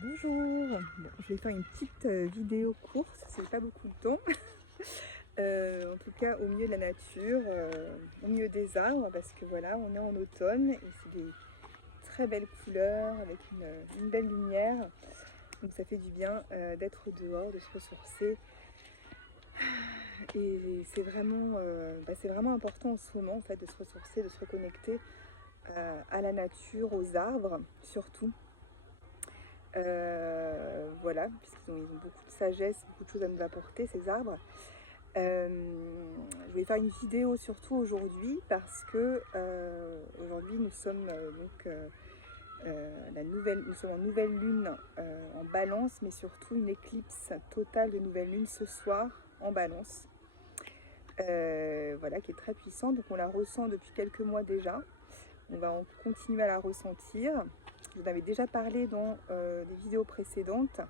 Bonjour, bon, je vais faire une petite vidéo courte, c'est pas beaucoup de temps. En tout cas au milieu de la nature, au milieu des arbres, parce que voilà, on est en automne et c'est des très belles couleurs avec une belle lumière. Donc ça fait du bien d'être dehors, de se ressourcer. Et c'est vraiment important en ce moment en fait de se ressourcer, de se reconnecter à la nature, aux arbres surtout. Voilà, puisqu'ils ont beaucoup de sagesse, beaucoup de choses à nous apporter, ces arbres. Je vais faire une vidéo surtout aujourd'hui parce que aujourd'hui nous sommes nous sommes en nouvelle lune en Balance, mais surtout une éclipse totale de nouvelle lune ce soir en Balance. Voilà, qui est très puissante. Donc on la ressent depuis quelques mois déjà. On va continuer à la ressentir. Je vous en avais déjà parlé dans des vidéos précédentes,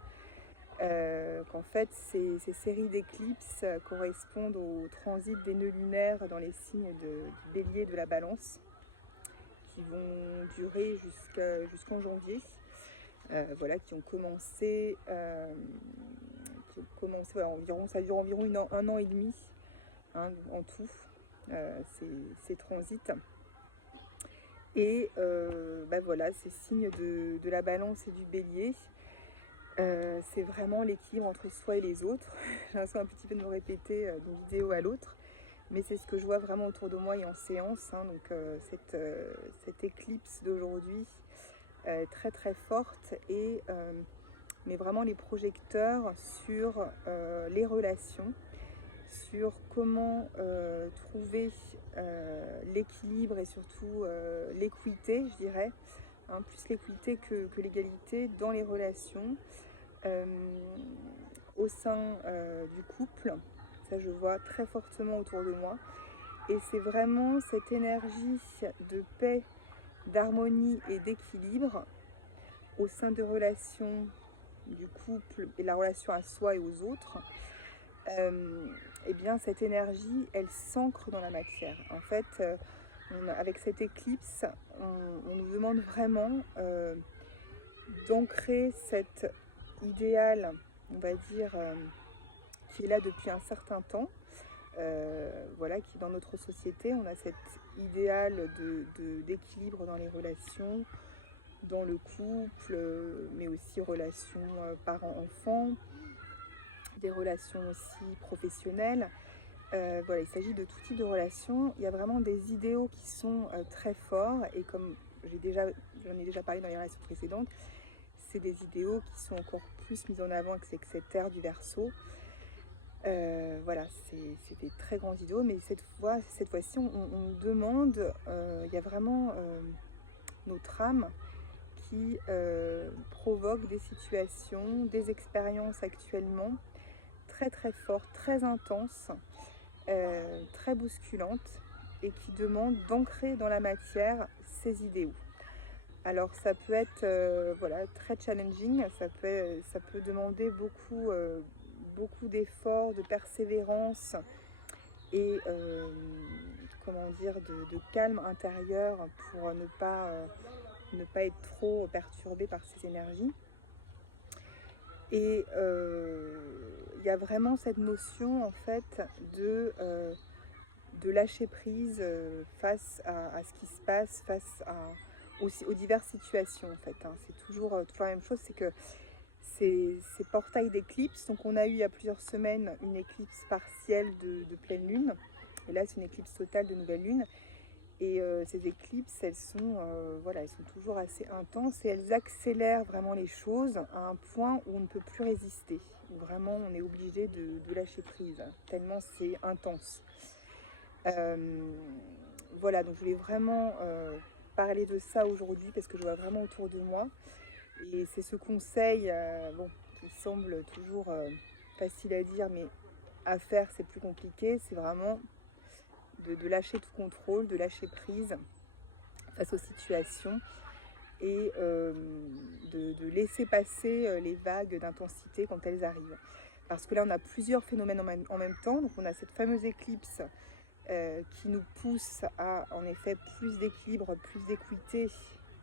qu'en fait ces séries d'éclipses correspondent au transit des nœuds lunaires dans les signes du bélier de la balance, qui vont durer jusqu'en janvier, voilà, qui ont commencé, voilà, ça dure environ un an et demi, hein, en tout, ces transits. Et voilà, ces signes de la balance et du bélier, c'est vraiment l'équilibre entre soi et les autres. J'ai l'impression un petit peu de me répéter d'une vidéo à l'autre, mais c'est ce que je vois vraiment autour de moi et en séance, hein. Donc cette éclipse d'aujourd'hui est très très forte et met vraiment les projecteurs sur les relations, sur comment trouver l'équilibre et surtout l'équité, je dirais, hein, plus l'équité que l'égalité dans les relations, euh, au sein du couple. Ça, je vois très fortement autour de moi. Et c'est vraiment cette énergie de paix, d'harmonie et d'équilibre au sein des relations du couple et la relation à soi et aux autres. Et bien cette énergie, elle s'ancre dans la matière. En fait, avec cette éclipse, on nous demande vraiment d'ancrer cet idéal, on va dire, qui est là depuis un certain temps, voilà, qui dans notre société, on a cet idéal d'équilibre dans les relations, dans le couple, mais aussi relations parents-enfants, des relations aussi professionnelles. Voilà, il s'agit de tout type de relations. Il y a vraiment des idéaux qui sont très forts et comme j'en ai déjà parlé dans les relations précédentes, c'est des idéaux qui sont encore plus mis en avant avec cette ère du Verseau. Voilà, c'est des très grands idéaux, mais cette fois-ci, on nous demande, il y a vraiment notre âme qui provoque des situations, des expériences actuellement très très fortes, très intenses, très bousculantes et qui demandent d'ancrer dans la matière ces idéaux. Alors ça peut être voilà, très challenging, ça peut demander beaucoup d'efforts, de persévérance et comment dire, de calme intérieur pour ne pas être trop perturbé par ces énergies. Et il y a vraiment cette notion en fait de lâcher prise face à ce qui se passe, aux diverses situations en fait, hein. C'est toujours la même chose, c'est que ces portails d'éclipse, donc on a eu il y a plusieurs semaines une éclipse partielle de pleine lune, et là c'est une éclipse totale de nouvelle lune. Et ces éclipses, voilà, elles sont toujours assez intenses et elles accélèrent vraiment les choses à un point où on ne peut plus résister. Où vraiment, on est obligé de lâcher prise, hein, tellement c'est intense. Voilà, donc je voulais vraiment parler de ça aujourd'hui parce que je vois vraiment autour de moi. Et c'est ce conseil, bon, qui semble toujours facile à dire, mais à faire, c'est plus compliqué. C'est vraiment de lâcher tout contrôle, de lâcher prise face aux situations et de laisser passer les vagues d'intensité quand elles arrivent. Parce que là, on a plusieurs phénomènes en même temps. Donc, on a cette fameuse éclipse qui nous pousse à, en effet, plus d'équilibre, plus d'équité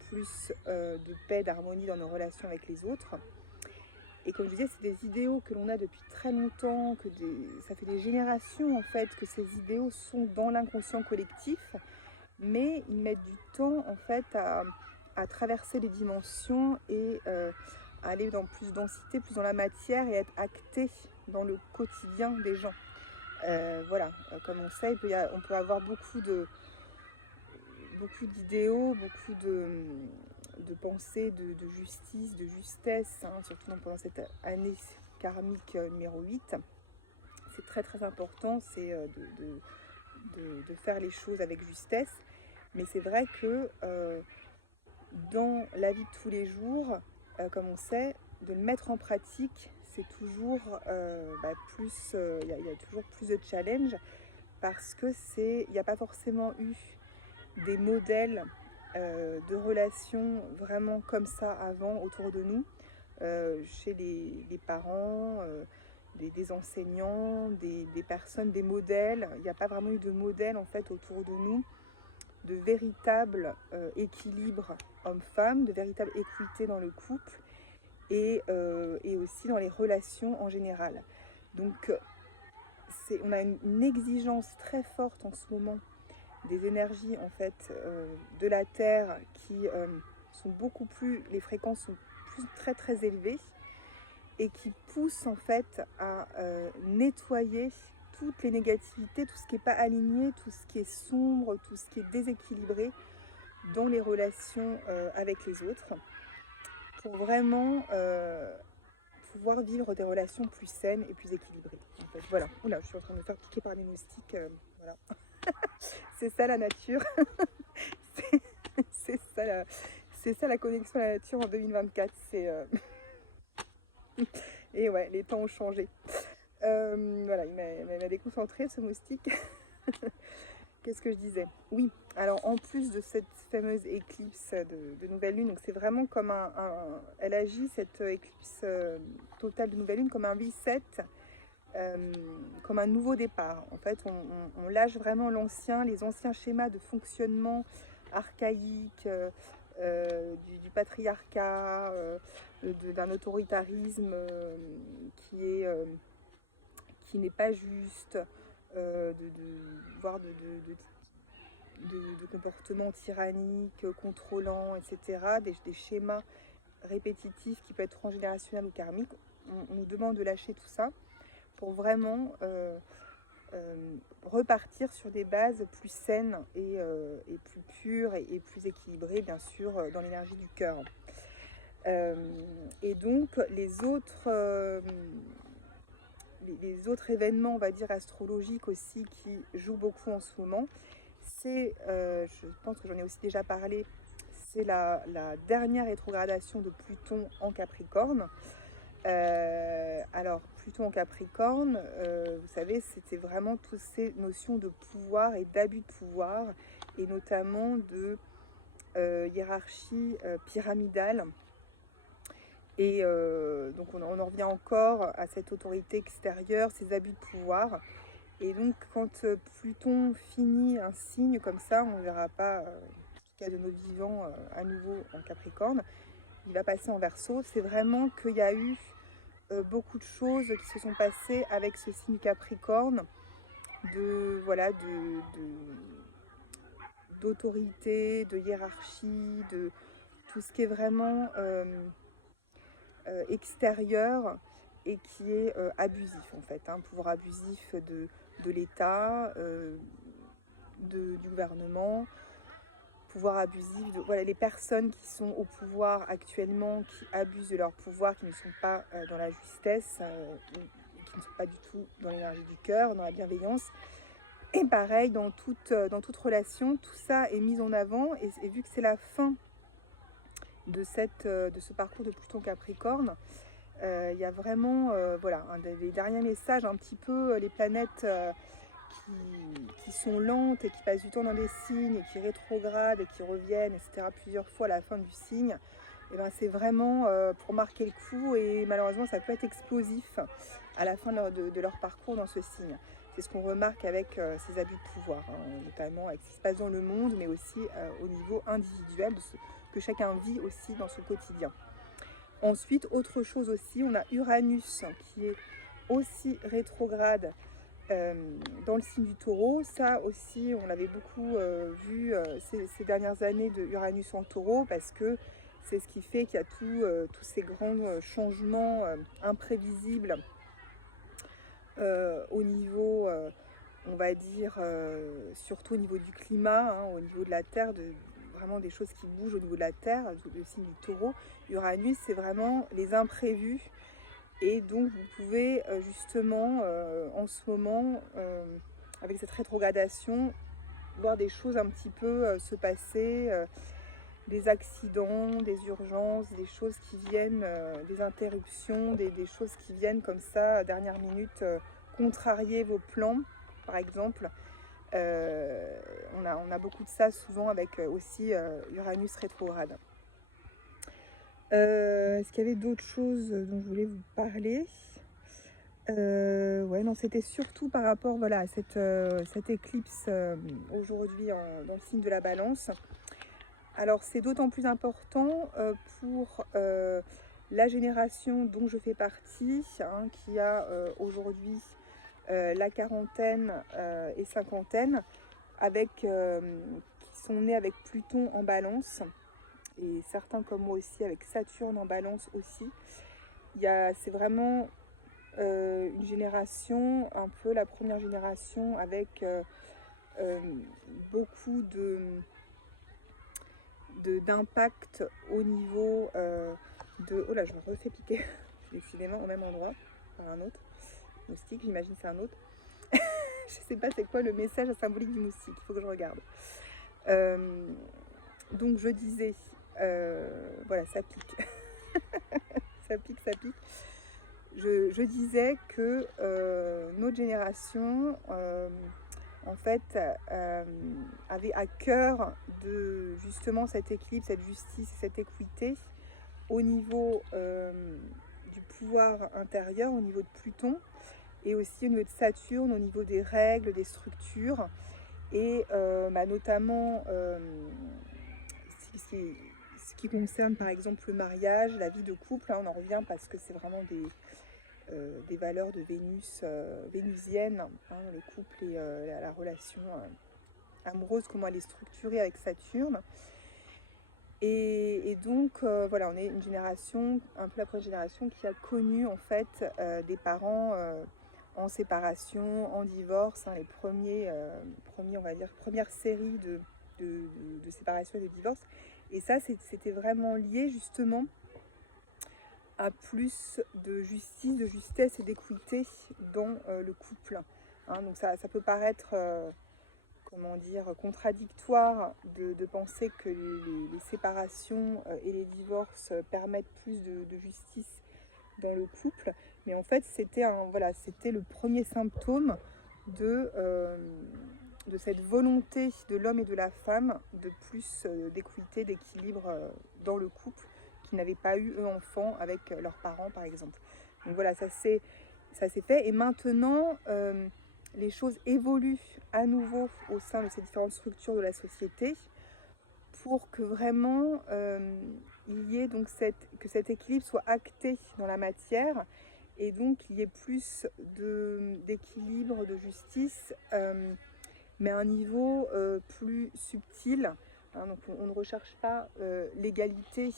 plus de paix, d'harmonie dans nos relations avec les autres. Et comme je disais, c'est des idéaux que l'on a depuis très longtemps, ça fait des générations en fait que ces idéaux sont dans l'inconscient collectif, mais ils mettent du temps en fait à traverser les dimensions et à aller dans plus densité, plus dans la matière et être actés dans le quotidien des gens. Voilà, comme on sait, on peut avoir beaucoup d'idéaux, beaucoup de pensées de justice, de justesse, hein, surtout pendant cette année karmique numéro 8. C'est très très important, c'est de faire les choses avec justesse. Mais c'est vrai que dans la vie de tous les jours, comme on sait, de le mettre en pratique, c'est toujours plus, il y a toujours plus de challenge parce que il n'y a pas forcément eu des modèles de relations vraiment comme ça avant autour de nous, chez les parents, des enseignants, des personnes, des modèles. Il n'y a pas vraiment eu de modèle en fait autour de nous, de véritable équilibre homme-femme, de véritable équité dans le couple et aussi dans les relations en général. Donc on a une exigence très forte en ce moment des énergies en fait de la Terre qui sont beaucoup plus, les fréquences sont très très élevées et qui poussent en fait à nettoyer toutes les négativités, tout ce qui n'est pas aligné, tout ce qui est sombre, tout ce qui est déséquilibré dans les relations avec les autres, pour vraiment pouvoir vivre des relations plus saines et plus équilibrées. En fait. Voilà, oula, je suis en train de me faire piquer par des moustiques, voilà. C'est ça la nature, c'est ça la connexion à la nature en 2024, et ouais, les temps ont changé. Voilà, il m'a déconcentré ce moustique. Qu'est-ce que je disais? Oui, alors en plus de cette fameuse éclipse de nouvelle lune, donc c'est vraiment comme elle agit cette éclipse totale de nouvelle lune comme un reset, comme un nouveau départ. En fait, on lâche vraiment les anciens schémas de fonctionnement archaïque, du patriarcat, d'un autoritarisme qui n'est pas juste, voire de comportements tyranniques, contrôlants, etc., des schémas répétitifs qui peuvent être transgénérationnels ou karmiques. On nous demande de lâcher tout ça pour vraiment repartir sur des bases plus saines et plus pures et plus équilibrées, bien sûr, dans l'énergie du cœur. Et donc, les autres événements, on va dire, astrologiques aussi qui jouent beaucoup en ce moment, c'est, je pense que j'en ai aussi déjà parlé, c'est la dernière rétrogradation de Pluton en Capricorne. Alors, Pluton en Capricorne, vous savez, c'était vraiment toutes ces notions de pouvoir et d'abus de pouvoir, et notamment de hiérarchie pyramidale. Et donc on en revient encore à cette autorité extérieure, ces abus de pouvoir. Et donc quand Pluton finit un signe comme ça, on ne verra pas, jusqu'à de nos vivants, à nouveau en Capricorne, il va passer en Verseau. C'est vraiment qu'il y a eu beaucoup de choses qui se sont passées avec ce signe Capricorne, d'autorité, de hiérarchie, de tout ce qui est vraiment extérieur et qui est abusif en fait, hein, pouvoir abusif de l'État, du gouvernement, pouvoir abusif de les personnes qui sont au pouvoir actuellement, qui abusent de leur pouvoir, qui ne sont pas dans la justesse, qui ne sont pas du tout dans l'énergie du cœur, dans la bienveillance. Et pareil, dans toute relation, tout ça est mis en avant, et vu que c'est la fin de ce parcours de Pluton Capricorne, il y a vraiment un des derniers messages, un petit peu les planètes qui sont lentes et qui passent du temps dans des signes et qui rétrogradent et qui reviennent, etc., plusieurs fois à la fin du signe. Et ben c'est vraiment pour marquer le coup, et malheureusement ça peut être explosif à la fin de leur parcours dans ce signe. C'est ce qu'on remarque avec ces abus de pouvoir, hein, notamment avec ce qui se passe dans le monde, mais aussi au niveau individuel, de que chacun vit aussi dans son quotidien. Ensuite, autre chose aussi, on a Uranus qui est aussi rétrograde dans le signe du Taureau. Ça aussi, on l'avait beaucoup vu ces dernières années de Uranus en Taureau, parce que c'est ce qui fait qu'il y a tous ces grands changements imprévisibles au niveau, on va dire, surtout au niveau du climat, hein, au niveau de la Terre, vraiment des choses qui bougent au niveau de la Terre, le signe du Taureau. Uranus, c'est vraiment les imprévus. Et donc, vous pouvez justement, en ce moment, avec cette rétrogradation, voir des choses un petit peu se passer, des accidents, des urgences, des choses qui viennent, des interruptions, des choses qui viennent comme ça, à dernière minute, contrarier vos plans, par exemple. On a beaucoup de ça souvent avec aussi Uranus rétrograde. Est-ce qu'il y avait d'autres choses dont je voulais vous parler? Ouais, non, c'était surtout par rapport, voilà, à cette éclipse aujourd'hui dans le signe de la Balance. Alors, c'est d'autant plus important pour la génération dont je fais partie, hein, qui a aujourd'hui la quarantaine et cinquantaine, qui sont nés avec Pluton en Balance, et certains comme moi aussi avec Saturne en Balance aussi. C'est vraiment une génération, un peu la première génération, avec beaucoup d'impact au niveau de... Oh là, je me refais piquer, décidément au même endroit, par un autre moustique, j'imagine c'est un autre. Je sais pas c'est quoi le message symbolique du moustique, il faut que je regarde. Donc je disais, voilà, ça pique. Ça pique, ça pique. Je disais que notre génération, en fait, avait à cœur de justement cette équilibre, cette justice, cette équité au niveau du pouvoir intérieur, au niveau de Pluton, et aussi au niveau de Saturne, au niveau des règles, des structures, et notamment ce qui concerne par exemple le mariage, la vie de couple, hein, on en revient parce que c'est vraiment des valeurs de Vénus, vénusiennes, hein, dans les couples, et la relation amoureuse, comment elle est structurée avec Saturne. Et donc, voilà, on est une génération, un peu la première génération, qui a connu en fait des parents en séparation, en divorce, hein, les premiers, on va dire, première série de séparation et de divorce. Et ça, c'était vraiment lié justement à plus de justice, de justesse et d'équité dans le couple. Hein, donc ça peut paraître, comment dire, contradictoire de penser que les séparations et les divorces permettent plus de justice dans le couple, mais en fait c'était le premier symptôme de cette volonté de l'homme et de la femme de plus d'équité, d'équilibre dans le couple, qui n'avaient pas eu eux enfants avec leurs parents par exemple. Donc voilà, ça s'est fait, et maintenant les choses évoluent à nouveau au sein de ces différentes structures de la société pour que vraiment il y ait donc que cet équilibre soit acté dans la matière, et donc il y ait plus d'équilibre, de justice, mais à un niveau plus subtil. Hein, donc on ne recherche pas l'égalité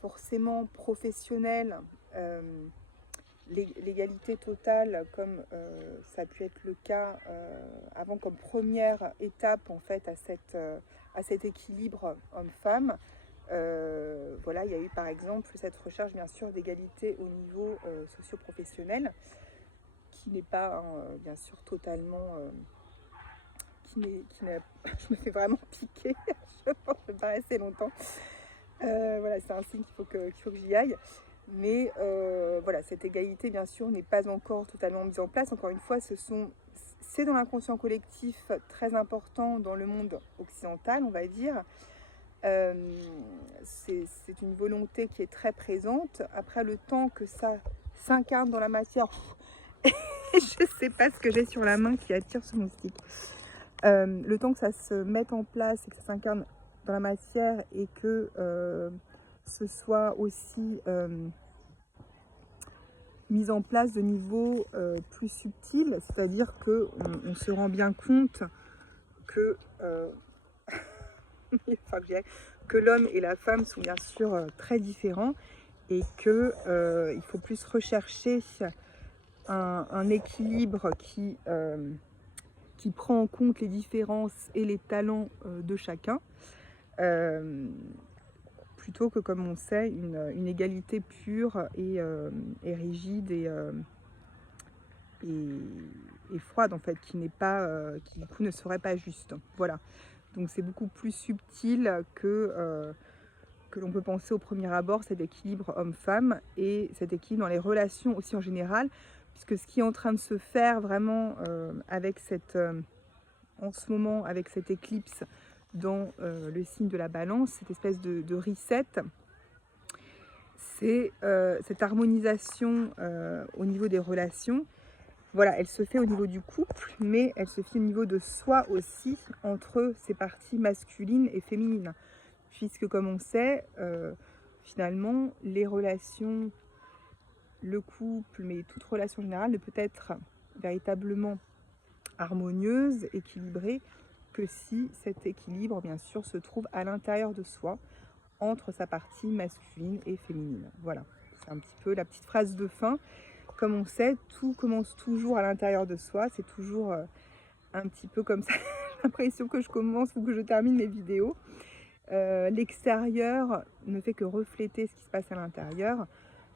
forcément professionnelle, l'égalité totale comme ça a pu être le cas avant, comme première étape en fait à cet équilibre homme-femme. Voilà, il y a eu par exemple cette recherche bien sûr d'égalité au niveau socio-professionnel, qui n'est pas bien sûr totalement je me fais vraiment piquer. Je pense que je vais pas rester longtemps. Voilà, c'est un signe qu'il faut que j'y aille. Mais voilà, cette égalité, bien sûr, n'est pas encore totalement mise en place. Encore une fois, c'est dans l'inconscient collectif très important dans le monde occidental, on va dire. C'est une volonté qui est très présente. Après, le temps que ça s'incarne dans la matière, je ne sais pas ce que j'ai sur la main qui attire ce moustique. Le temps que ça se mette en place et que ça s'incarne dans la matière et que ce soit aussi mise en place de niveaux plus subtils, c'est-à-dire qu'on se rend bien compte que, enfin, que l'homme et la femme sont bien sûr très différents et que il faut plus rechercher un équilibre qui prend en compte les différences et les talents de chacun, plutôt que, comme on sait, une égalité pure et rigide et froide, en fait, qui n'est pas, qui du coup ne serait pas juste. Voilà. Donc c'est beaucoup plus subtil que l'on peut penser au premier abord, cet équilibre homme-femme et cet équilibre dans les relations aussi en général, puisque ce qui est en train de se faire vraiment avec en ce moment, avec cette éclipse dans le signe de la balance, cette espèce de reset, c'est cette harmonisation au niveau des relations. Voilà, elle se fait au niveau du couple, mais elle se fait au niveau de soi aussi, entre ces parties masculines et féminines. Puisque comme on sait, finalement, les relations, le couple, mais toute relation générale ne peut être véritablement harmonieuse, équilibrée, que si cet équilibre, bien sûr, se trouve à l'intérieur de soi, entre sa partie masculine et féminine. Voilà, c'est un petit peu la petite phrase de fin. Comme on sait, tout commence toujours à l'intérieur de soi, c'est toujours un petit peu comme ça, j'ai l'impression que je commence ou que je termine mes vidéos. L'extérieur ne fait que refléter ce qui se passe à l'intérieur.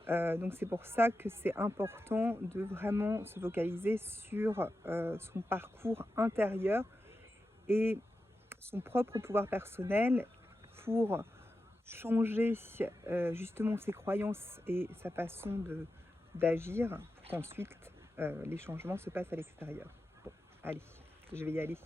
Donc c'est pour ça que c'est important de vraiment se focaliser sur son parcours intérieur et son propre pouvoir personnel pour changer justement ses croyances et sa façon d'agir pour qu'ensuite les changements se passent à l'extérieur. Bon, allez, je vais y aller.